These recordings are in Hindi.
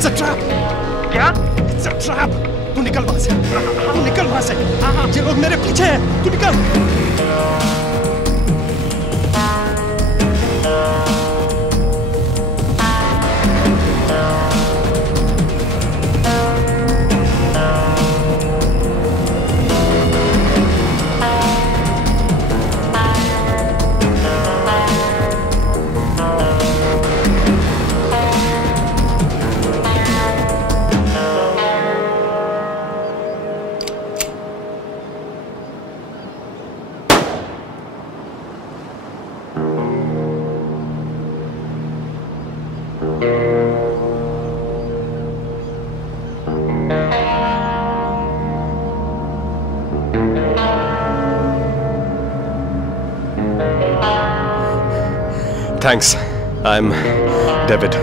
It's a trap. क्या? It's a trap. तू निकल वहां से, तू निकल वहां से। ये लोग मेरे पीछे हैं, तू निकल। Thanks. I'm David.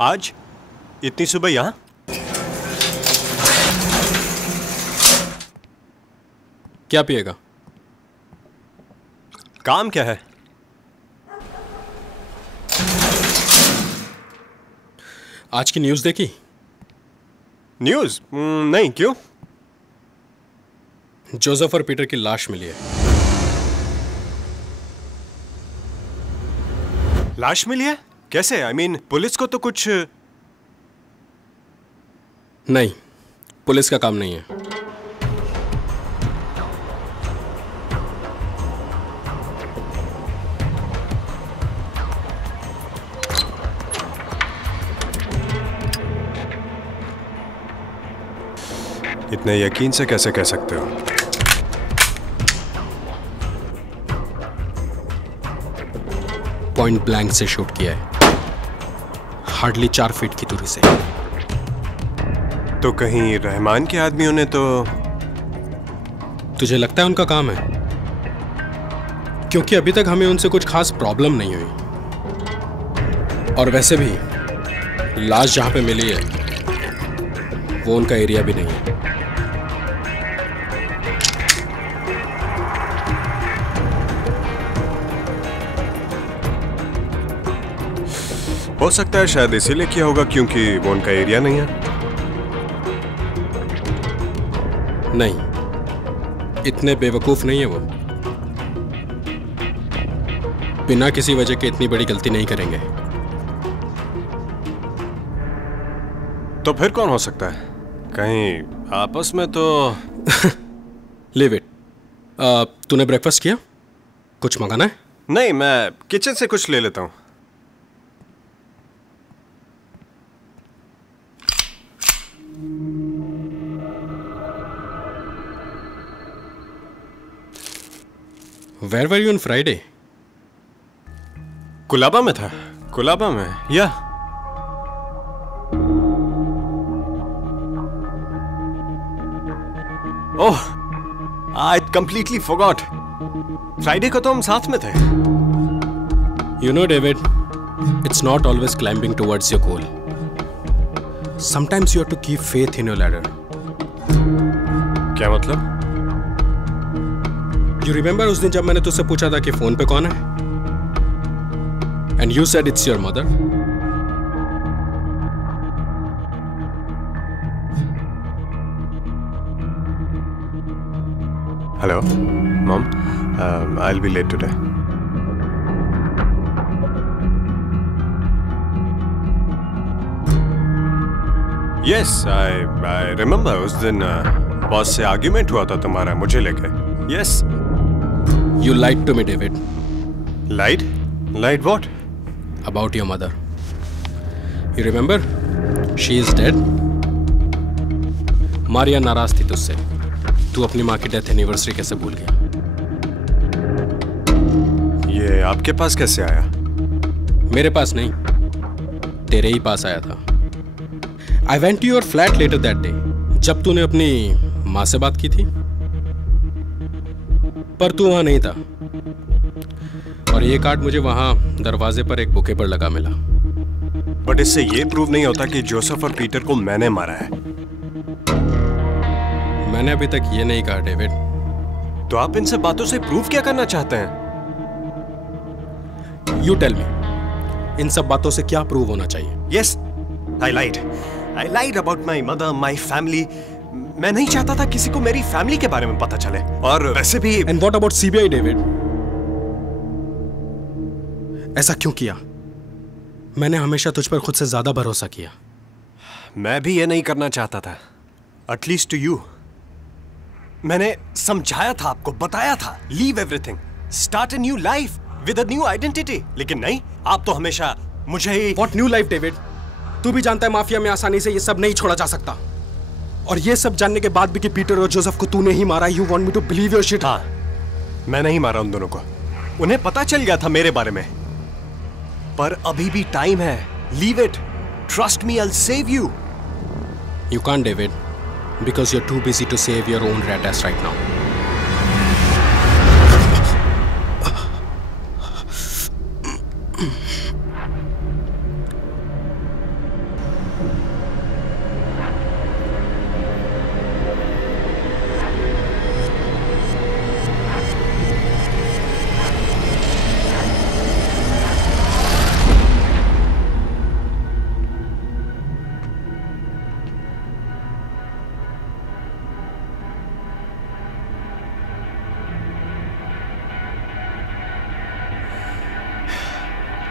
आज इतनी सुबह यहां? क्या पिएगा? काम क्या है? आज की न्यूज़ देखी? न्यूज़? नहीं, क्यों? जोसेफ और पीटर की लाश मिली है। लाश मिली है? कैसे? I mean, पुलिस को तो कुछ नहीं, पुलिस का काम नहीं है। इतने यकीन से कैसे कह सकते हो? पॉइंट ब्लैंक से शूट किया है, हार्डली 4 फीट की दूरी से। तो कहीं रहमान के आदमियों ने तो... तुझे लगता है उनका काम है? क्योंकि अभी तक हमें उनसे कुछ खास प्रॉब्लम नहीं हुई। और वैसे भी लाश जहां पे मिली है वो उनका एरिया भी नहीं है। हो सकता है शायद इसीलिए किया होगा क्योंकि वो उनका एरिया नहीं है। नहीं, इतने बेवकूफ नहीं है वो। बिना किसी वजह के इतनी बड़ी गलती नहीं करेंगे। तो फिर कौन हो सकता है? कहीं आपस में तो... लिव इट। तूने ब्रेकफास्ट किया? कुछ मंगाना है? नहीं, मैं किचन से कुछ ले लेता हूं। Where were you on Friday? Colaba में था। कुलाबा में, या ओह, I completely forgot. फ्राइडे को तो हम साथ में थे। You know, David, it's not always climbing towards your goal. Sometimes you have to keep faith in your ladder. क्या मतलब? You remember उस दिन जब मैंने तुझसे पूछा था कि फोन पे कौन है? And you said it's your mother. Hello, Mom. I'll be late today. Yes, I remember. उस दिन बॉस से आर्ग्यूमेंट हुआ था तुम्हारा मुझे लेके. Yes. You lied to me, David. Lied? Lied what? About your mother. You remember? She is dead. Maria नाराज थी तुझसे. तू अपनी माँ की डेथ एनिवर्सरी कैसे भूल गया? ये आपके पास कैसे आया? मेरे पास नहीं, तेरे ही पास आया था. I went to your flat later that day. जब तूने अपनी माँ से बात की थी, पर तू वहां नहीं था. और ये कार्ड मुझे वहां दरवाजे पर एक बुके पर लगा मिला. बट इससे ये प्रूव नहीं होता कि जोसेफ और पीटर को मैंने मारा है. मैंने अभी तक ये नहीं कहा, डेविड. तो आप इन सब बातों से प्रूव क्या करना चाहते हैं? You tell me. इन सब बातों से क्या प्रूव होना चाहिए? Yes, I lied. I lied about my mother, my family. मैं नहीं चाहता था किसी को मेरी फैमिली के बारे में पता चले. और वैसे भी. And what about CBI, David? ऐसा क्यों किया? मैंने हमेशा तुझ पर खुद से ज्यादा भरोसा किया. मैं भी ये नहीं करना चाहता था. At least to you. मैंने समझाया था आपको, बताया था. Leave everything. Start a new life with a new identity. लेकिन नहीं, आप तो हमेशा मुझे ही. What new life, David? तू भी जानता है माफिया में आसानी से ये सब नहीं छोड़ा जा सकता. और ये सब जानने के बाद भी कि पीटर और जोसेफ को तूने ही मारा. You want me to believe your shit? हाँ, मैं नहीं मारा उन दोनों को. उन्हें पता चल गया था मेरे बारे में. पर अभी भी टाइम है. Leave it. Trust me, I'll save you. You can't, David, because you're too busy to save your own rat ass right now.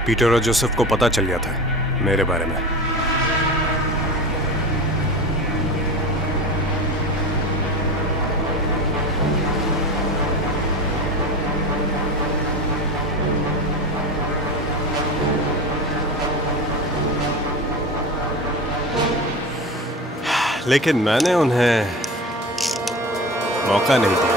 Peter और जोसेफ को पता चल गया था मेरे बारे में. लेकिन मैंने उन्हें मौका नहीं दिया.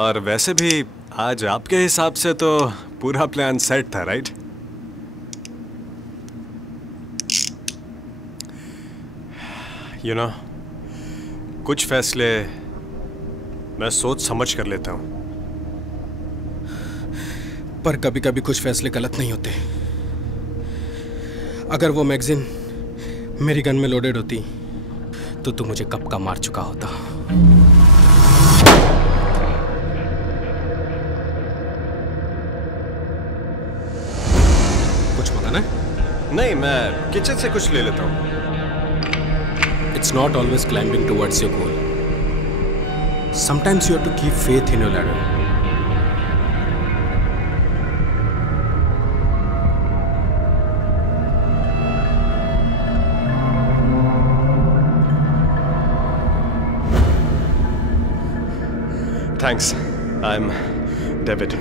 और वैसे भी आज आपके हिसाब से तो पूरा प्लान सेट था, राइट? यू नो, कुछ फैसले मैं सोच समझ कर लेता हूं. पर कभी कभी कुछ फैसले गलत नहीं होते. अगर वो मैगजीन मेरी गन में लोडेड होती तो तू मुझे कब का मार चुका होता. कुछ मंगाना है? नहीं, मैं किचन से कुछ ले लेता हूं. It's not always climbing towards your goal. Sometimes you have to keep faith in your ladder. Thanks. I'm David.